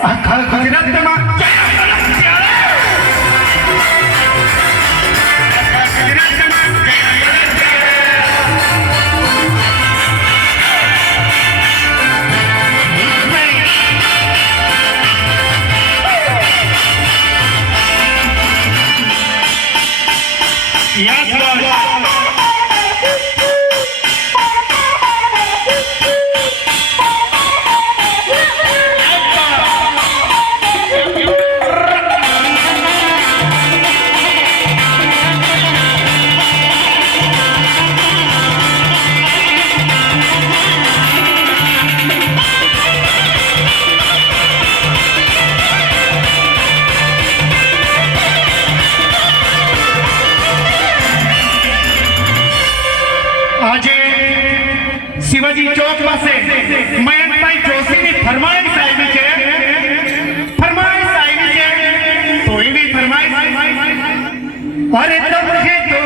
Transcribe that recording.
આખા ગુજરાતમાં शिवाजी चौक પાસે મયંકભાઈ જોશીની ફરમાઈશ આવી છે તો એવી ફરમાઈશ અરે તબ હે તો